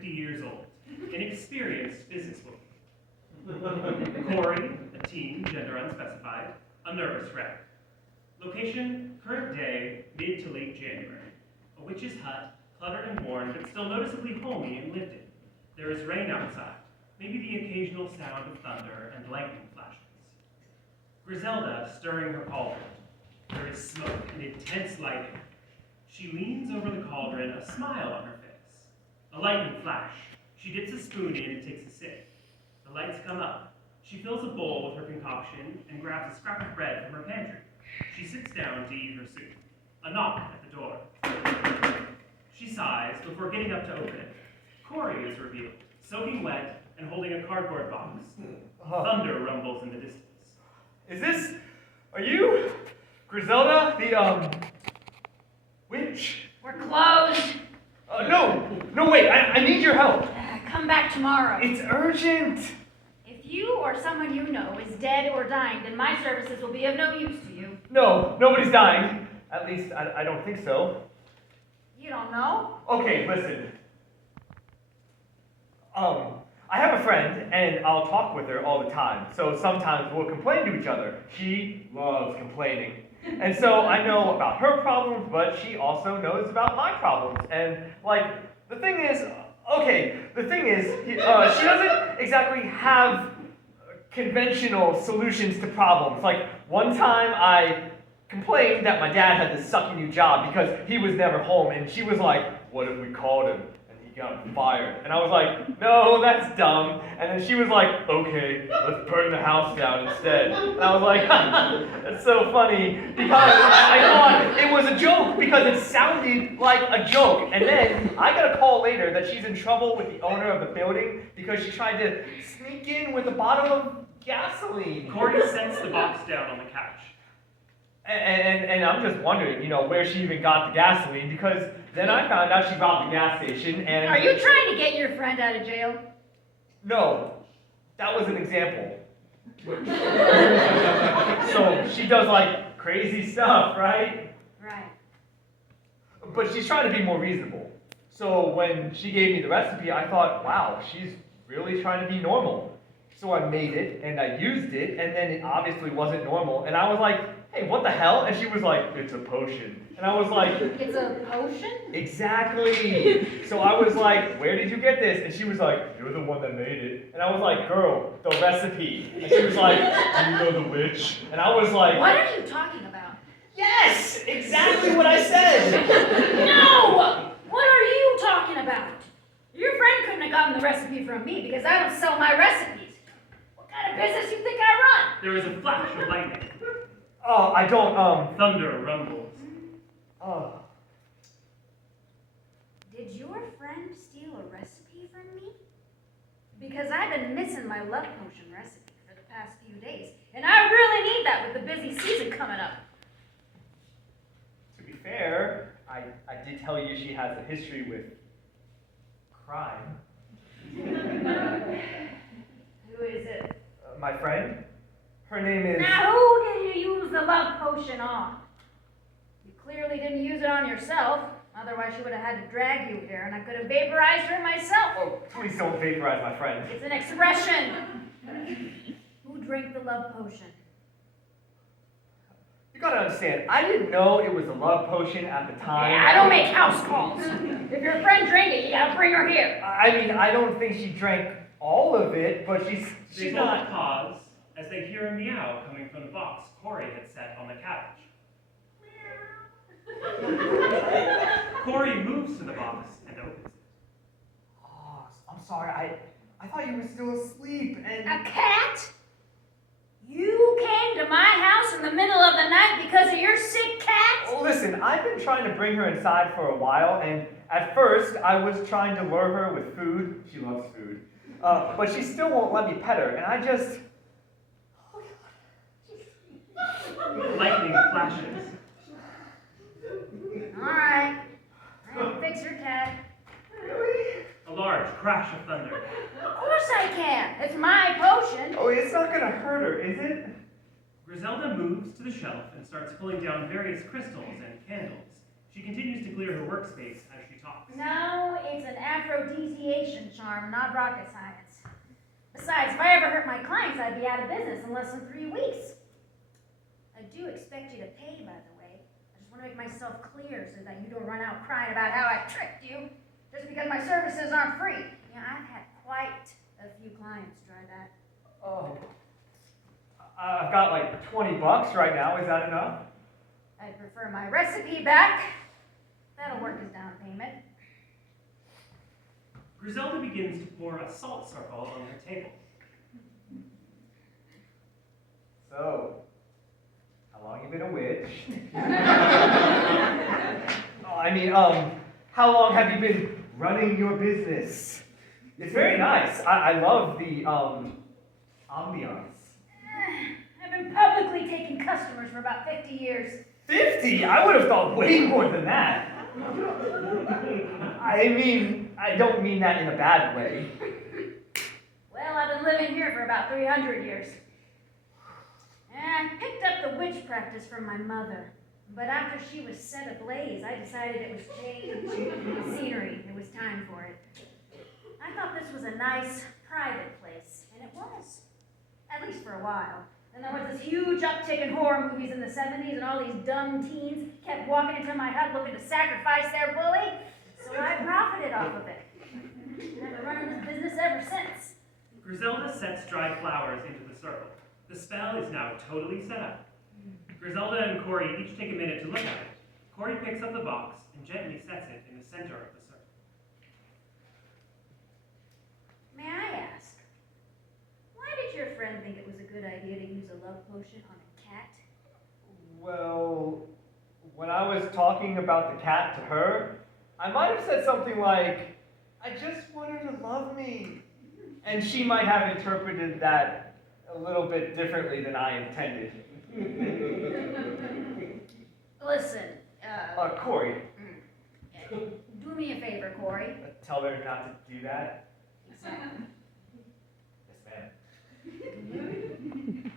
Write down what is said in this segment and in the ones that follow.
50 years old, an experienced businesswoman. Corey, a teen, gender unspecified, a nervous wreck. Location, current day, mid to late January. A witch's hut, cluttered and worn, but still noticeably homey and lived in. There is rain outside, maybe the occasional sound of thunder and lightning flashes. Griselda stirring her cauldron. There is smoke and intense lighting. She leans over the cauldron, a smile on her face. A lightning flash. She dips a spoon in and takes a sip. The lights come up. She fills a bowl with her concoction and grabs a scrap of bread from her pantry. She sits down to eat her soup. A knock at the door. She sighs before getting up to open it. Corey is revealed, soaking wet and holding a cardboard box. Thunder rumbles in the distance. Are you Griselda, the, witch? We're closed. No, wait, I need your help. Come back tomorrow. It's urgent. If you or someone you know is dead or dying, then my services will be of no use to you. No, nobody's dying. At least, I don't think so. You don't know? Okay, listen. I have a friend, and I'll talk with her all the time, so sometimes we'll complain to each other. She loves complaining. And so I know about her problems, but she also knows about my problems. And, the thing is, she doesn't exactly have conventional solutions to problems. One time I complained that my dad had this sucky new job because he was never home, and she was like, what if we called him and he got fired? And I was like, no, that's dumb. And then she was like, okay, let's burn the house down instead. And I was like, that's so funny, because I thought it was a joke because it sounded like a joke. And then I got a call later that she's in trouble with the owner of the building because she tried to sneak in with a bottle of gasoline. Corey sets the box down on the couch. And I'm just wondering, where she even got the gasoline, because then I found out she robbed the gas station, and... Are you trying to get your friend out of jail? No, that was an example. So she does, crazy stuff, right? Right. But she's trying to be more reasonable. So when she gave me the recipe, I thought, wow, she's really trying to be normal. So I made it, and I used it, and then it obviously wasn't normal, and I was like, hey, what the hell? And she was like, it's a potion. And I was like... It's a potion? Exactly. So I was like, where did you get this? And she was like, you're the one that made it. And I was like, girl, the recipe. And she was like, do you know the witch? And I was like... What are you talking about? Yes! Exactly what I said! No! What are you talking about? Your friend couldn't have gotten the recipe from me because I don't sell my recipes. What kind of business you think I run? There is a flash of lightning. Oh, I don't, Thunder rumbles. Oh. Did your friend steal a recipe from me? Because I've been missing my love potion recipe for the past few days, and I really need that with the busy season coming up. To be fair, I did tell you she has a history with crime. Who is it? My friend? Her name is... Now, who did you use the love potion on? You clearly didn't use it on yourself. Otherwise, she would have had to drag you here, and I could have vaporized her myself. Oh, please don't vaporize my friend. It's an expression. Who drank the love potion? You gotta understand, I didn't know it was a love potion at the time. Yeah, I don't make house calls. If your friend drank it, you gotta bring her here. I mean, I don't think she drank all of it, but she's They not... both pause as they hear a meow coming from the box Corey had set on the couch. Corey moves to the box and opens it. Oh, I'm sorry, I thought you were still asleep, and... A cat? You came to my house in the middle of the night because of your sick cat? Oh, listen, I've been trying to bring her inside for a while, and at first I was trying to lure her with food. She loves food. But she still won't let me pet her, and I just... Lightning flashes. Alright. I'll fix your cat. Really? A large crash of thunder. Of course I can. It's my potion. Oh, it's not gonna hurt her, is it? Griselda moves to the shelf and starts pulling down various crystals and candles. She continues to clear her workspace as she talks. No, it's an aphrodisiacian charm, not rocket science. Besides, if I ever hurt my clients, I'd be out of business in less than 3 weeks. I do expect you to pay, by the way. I just want to make myself clear so that you don't run out crying about how I tricked you, just because my services aren't free. You know, I've had quite a few clients try that. Oh, I've got like 20 bucks right now. Is that enough? I'd prefer my recipe back. That'll work as down payment. Griselda begins to pour a salt circle on her table. So, how long you been a witch? How long have you been running your business? It's very nice. I love the, ambiance. I've been publicly taking customers for about 50 years. 50? I would have thought way more than that. I don't mean that in a bad way. Well, I've been living here for about 300 years. I picked up the witch practice from my mother. But after she was set ablaze, I decided it was change scenery. It was time for it. I thought this was a nice, private place, and it was. At least for a while. Then there was this huge uptick in horror movies in the 70s, and all these dumb teens kept walking into my hut looking to sacrifice their bully. So I profited off of it. I've been running this business ever since. Griselda sets dried flowers into the circle. The spell is now totally set up. Griselda and Corey each take a minute to look at it. Corey picks up the box and gently sets it in the center of the circle. May I ask, why did your friend think it was a good idea to use a love potion on a cat? Well, when I was talking about the cat to her, I might have said something like, I just want her to love me. And she might have interpreted that a little bit differently than I intended. Listen, Corey. Do me a favor, Corey. Tell her not to do that. Exactly. Yes, ma'am.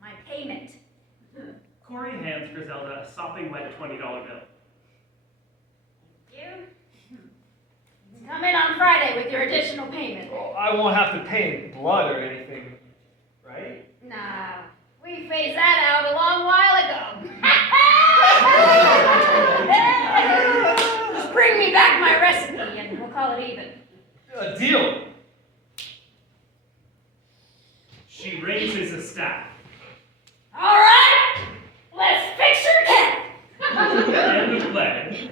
My payment. Corey hands Griselda a sopping wet $20 bill. Thank you. Come in on Friday with your additional payment. Well, I won't have to pay in blood or anything, right? Nah, we phased that out a long while ago. Just bring me back my recipe and we'll call it even. A deal. She raises a staff. All right, let's fix your cat. End of play.